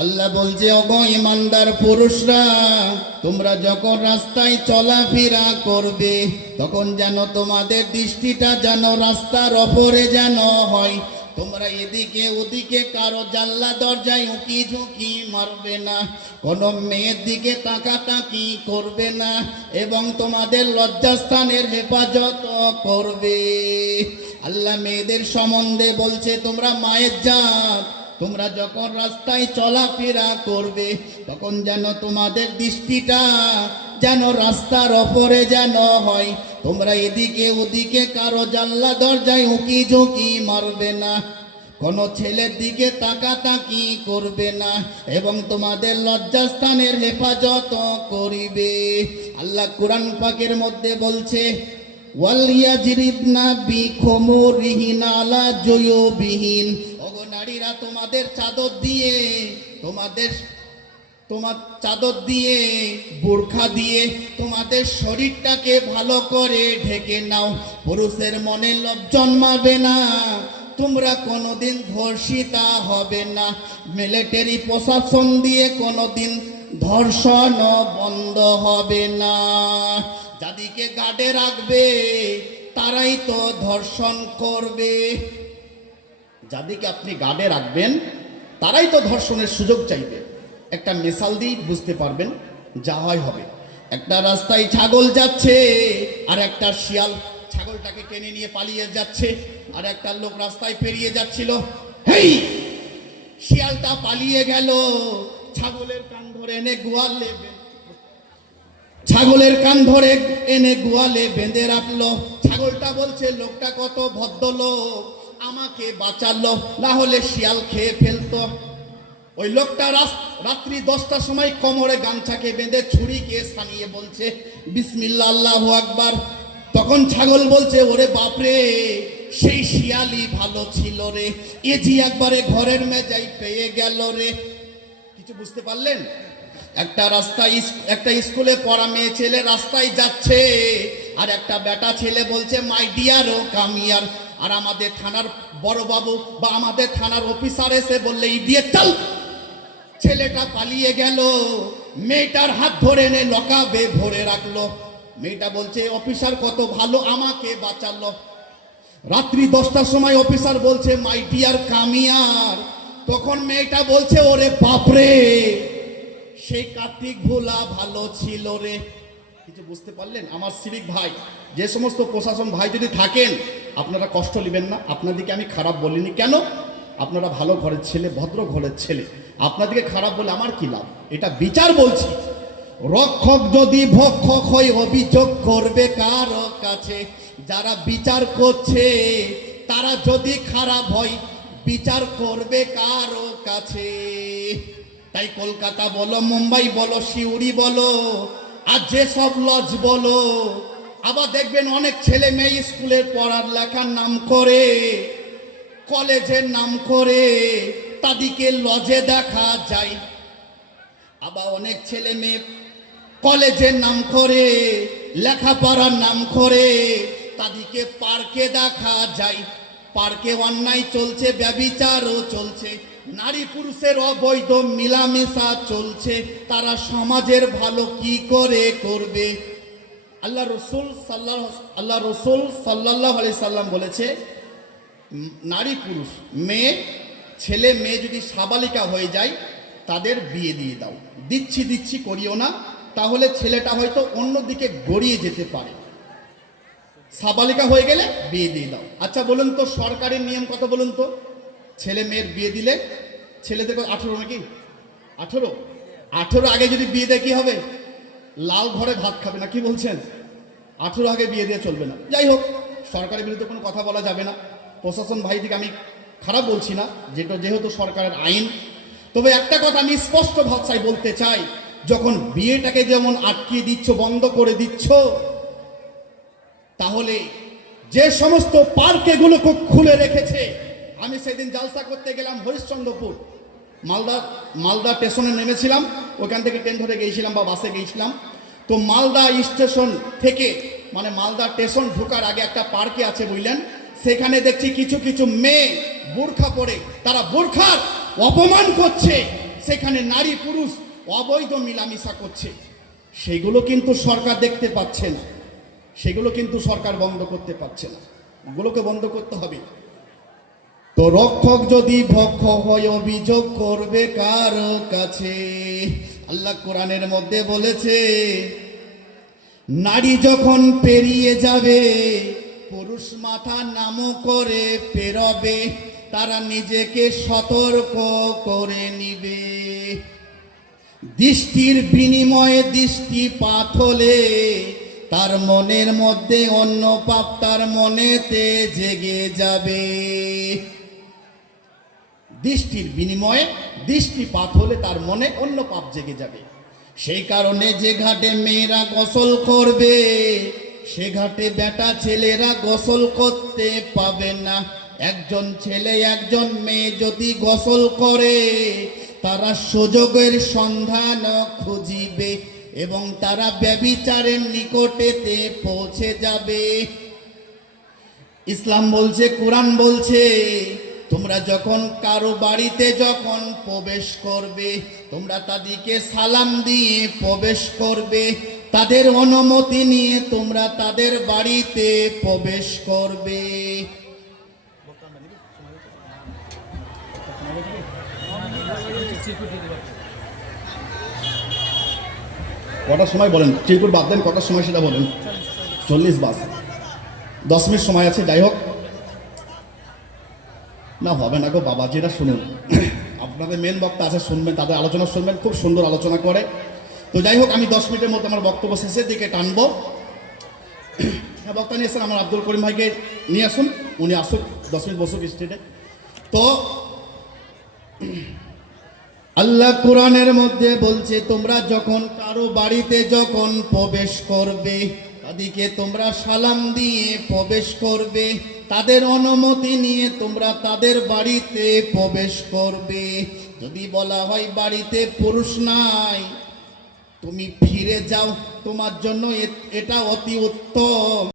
আল্লাহ বলছে, ওগো ইমানদার পুরুষরা, তোমরা যখন রাস্তায় চলাফেরা করবে তখন যেন তোমাদের দৃষ্টিটা যেন রাস্তার ওপরে যেন হয়। তোমরা এদিকে ওদিকে কারো জানলা দরজায় উঁকি ঝুঁকি মারবে না, কোনো মেয়ের দিকে তাকাতাকি করবে না, এবং তোমাদের লজ্জাস্থানের হেফাজত করবে। আল্লাহ মেয়েদের সম্বন্ধে বলছে, তোমরা মায়ের জাত, তোমরা যখন রাস্তায় চলাফেরা করবে তখন যেন তোমাদের দৃষ্টিটা যেন রাস্তার ওপরে যেন হয়। তোমরা এদিকে ওদিকে কারো জানলা দরজায় উঁকি ঝুঁকি মারবে না, কোনো ছেলের দিকে তাকাতাকি করবে না, এবং তোমাদের লজ্জাস্থানের হেফাজত করিবে। আল্লাহ কুরআন পাকের মধ্যে বলছে, ওয়ালিয়াজরিবনা বিখুমুরিহিনা আলা জুয়ুবিহিন। ওগো নারীরা, তোমাদের চাদর দিয়ে তোমার চাদর দিয়ে বোরখা দিয়ে তোমাদের শরীরটাকে ভালো করে ঢেকে নাও। পুরুষের মনে লোভ জন্মাবে না, তোমরা কোনোদিন ধর্ষিতা হবে না, মিলিটারি প্রশাসন দিয়ে কোনোদিন ধর্ষণ বন্ধ হবে না। যাদেরকে গার্ডে রাখবে তারাই তো ধর্ষণ করবে। যাদেরকে আপনি গার্ডে রাখবেন তারাই তো ধর্ষণের সুযোগ চাইবে। একটা মিসাল দিয়ে বুঝতে পারবেন, যা হয় হবে। একটা রাস্তায় ছাগল যাচ্ছে আর একটা শিয়াল ছাগলটাকে টেনে নিয়ে পালিয়ে যাচ্ছে, আর একটা লোক রাস্তায় পেরিয়ে যাচ্ছিল, হেই, শিয়ালটা পালিয়ে গেল, ছাগলের কান ধরে এনে গোয়ালে বেঁধে রাখলো। ছাগলটা বলছে, লোকটা কত ভদ্রলোক, আমাকে বাঁচালো, না হলে শিয়াল খেয়ে ফেলতো। ওই লোকটা রাত্রি 10টার সময় কোমরে গামছাকে বেঁধে ছুরিকে সানিয়ে বলছে, বিসমিল্লাহ আল্লাহু আকবার। তখন ছাগল বলছে, ওরে বাপরে, সেই শিয়ালই ভালো ছিল রে, এ জি একবারে ঘরের মেজাই পেয়ে গেল রে। কিছু বুঝতে পারলেন? একটা স্কুলে পড়া মেয়ে ছেলে রাস্তায় যাচ্ছে, আর একটা বেটা ছেলে বলছে, মাই ডিয়ার ও কামিয়ার। আর আমাদের থানার বড় বাবু বা আমাদের থানার অফিসার এসে বললে, ইডিয়েট, চল। ছেলেটা পালিয়ে গেল, মেয়েটার হাত ধরে এনে লকাবে ভরে রাখলো। মেয়েটা বলছে, অফিসার কত ভালো, আমাকে বাঁচালো। রাত্রি 10টার সময় অফিসার বলছে, মাই ডিয়ার কামিয়ার। তখন মেয়েটা বলছে, ওরে বাপরে, সেই কার্তিক ভোলা ভালো ছিল রে। কিছু বুঝতে পারলেন? আমার সিভিক ভাই, যে সমস্ত প্রশাসন ভাই যদি থাকেন, আপনারা কষ্ট নেবেন না। আপনাদেরকে আমি খারাপ বলিনি। কেন? আপনারা ভালো ঘরের ছেলে, ভদ্র ঘরের ছেলে, আপনাদেরকে খারাপ বলে আমার কি লাভ? এটা বিচার বলছি। রক্ষক যদি ভক্ষক হয়, অভিযোগ করবে কার কাছে? যারা বিচার করছে তারা যদি খারাপ হয়, বিচার করবে কার কাছে? তাই কলকাতা বলো, মুম্বাই বলো, সিউড়ি বলো, আর যেসব লজ বলো, আবার দেখবেন অনেক ছেলে মেয়ে স্কুলের পড়ার লেখার নাম করে, কলেজের নাম করে তাদেরকে লজে দেখা যায়। আবার অনেক ছেলে মেয়ে কলেজের নাম করে, লেখাপড়ার নাম করে তাদেরকে পার্কে দেখা যায়। পার্কে অন্যায় চলছে, ব্যভিচারও চলছে, নারী পুরুষের অবৈধ মিলামেশা চলছে। তারা সমাজের ভালো কি করে করবে? আল্লাহ রসুল সাল্লাল্লাহু আলাইহি সাল্লাম বলেছে, নারী পুরুষ ছেলে মেয়ে যদি সাবালিকা হয়ে যায় তাদের বিয়ে দিয়ে দাও। দিচ্ছি করিও না, তাহলে ছেলেটা হয়তো অন্যদিকে গড়িয়ে যেতে পারে। সাবালিকা হয়ে গেলে বিয়ে দিয়ে দাও। আচ্ছা বলুন তো, সরকারের নিয়ম কত বলুন তো? ছেলে মেয়ের বিয়ে দিলে ছেলেদের 18 নাকি? 18 আগে যদি বিয়ে দেয় কি হবে? লাল ঘরে ভাত খাবে না। কি বলছেন? 18 আগে বিয়ে দিয়ে চলবে না। যাই হোক, সরকারের বিরুদ্ধে কোনো কথা বলা যাবে না। প্রশাসন ভাইদিকে আমি খারাপ বলছি না, যেহেতু সরকারের আইন। তবে একটা কথা আমি স্পষ্ট ভাষায় বলতে চাই, যখন বিয়েটাকে যেমন আটকিয়ে দিচ্ছ, বন্ধ করে দিচ্ছ, তাহলে যে সমস্ত পার্ক এগুলোকে খুলে রেখেছে, আমি সেদিন জালসা করতে গেলাম হরিশ্চন্দ্রপুর, মালদা স্টেশনে নেমেছিলাম, ওখান থেকে ট্রেন ধরে গিয়েছিলাম বা বাসে গিয়েছিলাম। তো মালদা স্টেশন থেকে, মানে মালদা স্টেশন ঢোকার আগে একটা পার্কে আছে বুঝলেন, সেখানে দেখছি কিছু মেয়ে বোরখা পরে তারা বোরখার অপমান করছে। সেখানে নারী পুরুষ অবৈধ মিলামিশা করছে, সেগুলো কিন্তু সরকার দেখতে পাচ্ছে না, সেগুলো কিন্তু সরকার বন্ধ করতে পারছে না, ওগুলোকে বন্ধ করতে হবে। তো রক্ষক যদি ভক্ষ হয় অভিযোগ করবে কার কাছে? আল্লাহ কোরআনের মধ্যে বলেছে, নারী যখন পেরিয়ে যাবে পুরুষ মাথা নামো করে পেরবে, তারা নিজেকে সতর্ক করে নিবে। দৃষ্টির বিনিময়ে দৃষ্টিপাত হলে তার মনের মধ্যে অন্য পাপ তার মনেতে জেগে যাবে। দৃষ্টির বিনিময়ে দৃষ্টিপাত হলে তার মনে অন্য পাপ জেগে যাবে। সেই কারণে যে ঘাটে মেয়েরা গোসল করবে সে ঘাটে বেটা ছেলেরা গোসল করতে পাবে না। একজন ছেলে একজন মেয়ে যদি গোসল করে তারা সুযোগের সন্ধান খুঁজিবে এবং তারা ব্যভিচারের নিকটেতে পৌঁছে যাবে। ইসলাম বলছে, কোরআন বলছে, তোমরা যখন কারো বাড়িতে যখন প্রবেশ করবে তোমরা তাদেরকে সালাম দিয়ে প্রবেশ করবে, তাদের অনুমতি নিয়ে তোমরা তাদের বাড়িতে প্রবেশ করবে। কটার সময় বলেন? চিরকুট বাদ দেন, কটার সময় সেটা বলেন। 40 বাস, 10 মিনিট সময় আছে। যাই হোক, না হবে না গো বাবা, যেটা শুনুন, আপনাদের মেন বক্তা আছে, শুনবেন, তাদের আলোচনা শুনবেন, খুব সুন্দর আলোচনা করে। তো যাই হোক, আমি 10 মিনিটের মধ্যে আমার বক্তব্য শেষের দিকে টানবো। বক্তা নিয়ে এসেছেন আমার আব্দুল করিম ভাইকে নিয়ে আসুন, উনি আসুক, 10 মিনিট বসুক স্টেজে। তো আল্লাহ কোরআনের মধ্যে বলছে, তোমরা যখন কারো বাড়িতে যখন প্রবেশ করবে তাদেরকে তোমরা সালাম দিয়ে প্রবেশ করবে, তাদের অনুমতি নিয়ে তোমরা তাদের বাড়িতে প্রবেশ করবে। যদি বলা হয় বাড়িতে পুরুষ নাই, তুমি ফিরে যাও, তোমার জন্য এটা অতি উত্তম।